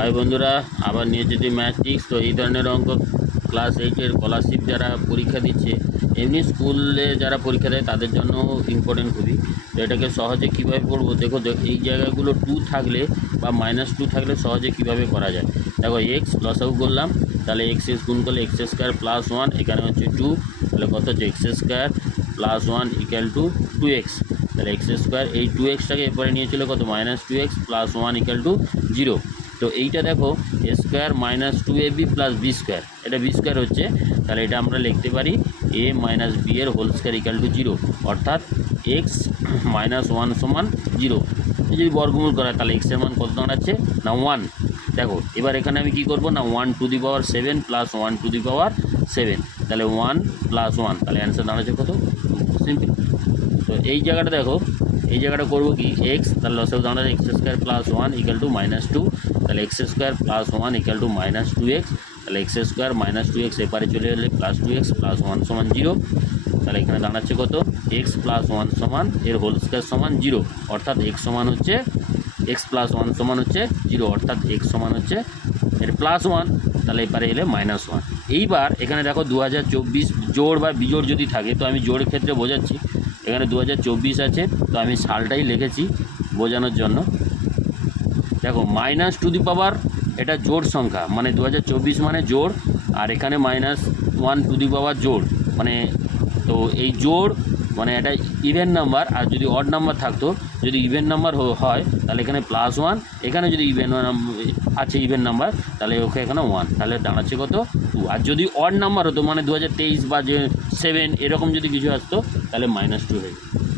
High বন্ধুরা, আবার নিয়ে যদি ম্যাট্রিক্স। তো এই ধরনের অঙ্ক ক্লাস 8-এর স্কলারশিপ যারা পরীক্ষা দিচ্ছে, এমনি স্কুলে যারা পরীক্ষা দেয় তাদের জন্য ইম্পর্টেন্ট খুবই। তো এটাকে সহজে কীভাবে পড়বো দেখো, এই জায়গাগুলো 2 থাকলে বা -2 থাকলে সহজে কিভাবে করা যায়। দেখো এক্স লসাগু করলাম, তাহলে এক্স গুণ করলে এক্স স্কোয়ার প্লাস 1, এখানে হচ্ছে 2, তাহলে কত হচ্ছে x square plus 1 equal to 2x। তাহলে এক্স স্কোয়ার এই 2xটাকে এরপরে নিয়েছিল কত -2x প্লাস 1 ইকুয়াল টু 0। তো এইটা দেখো A square minus 2ab plus B square, এটা বি স্কোয়ার হচ্ছে, তাহলে এটা আমরা লিখতে পারি a মাইনাস বি এর হোল স্কোয়ার ইকুয়াল টু 0, অর্থাৎ এক্স মাইনাস 1 সমান 0। যদি বর্গমূল করা তাহলে এক্সের মান কত দাঁড়াচ্ছে না 1। দেখো এবার এখানে আমি কি করব না 1 to the power 7 plus 1 to the power 7, তাহলে 1 প্লাস 1, তাহলে অ্যান্সার দাঁড়াচ্ছে কত, সিম্পল। তো এই জায়গাটা দেখো, এই জায়গাটা করবো কি এক্স, তাহলে লসাগু দাঁড়াচ্ছে x square plus 1 equal to -2, তাহলে x square plus 1 equal to -2x, তাহলে এক্স স্কোয়ার -2x এপারে চলে এলে প্লাস 2x প্লাস 1 সমান 0, তাহলে এখানে দাঁড়াচ্ছে কত এক্স প্লাস 1 সমান এর হোল স্কোয়ার সমান 0, অর্থাৎ এক্স সমান হচ্ছে এক্স প্লাস 1 সমান হচ্ছে 0, অর্থাৎ এক্স সমান হচ্ছে এর প্লাস 1, তাহলে এপারে এলে -1। এইবার এখানে দেখো 2024 জোড় বা বিজোড় যদি থাকে, তো আমি জোড়ের ক্ষেত্রে বোঝাচ্ছি, এখানে 2024 আছে, তো আমি সালটাই লিখেছি বোঝানোর জন্য। দেখো -টু দি পাওয়ার এটা জোড় সংখ্যা, মানে 2024 মানে জোড়, আর এখানে -1 টু দি পাওয়ার জোড়, মানে তো এই জোড় মানে এটা ইভেন নাম্বার। আর যদি অড নাম্বার থাকতো, যদি ইভেন নাম্বার হয় তাহলে এখানে +1, এখানে যদি ইভেন আছে ইভেন নাম্বার তাহলে ওকে এখানে 1, তাহলে দাঁড়াচ্ছে কত 2। আর যদি অড নাম্বার হতো মানে 2023 বা যে 7 এরকম যদি কিছু আসতো তাহলে -2 হয়ে যেত।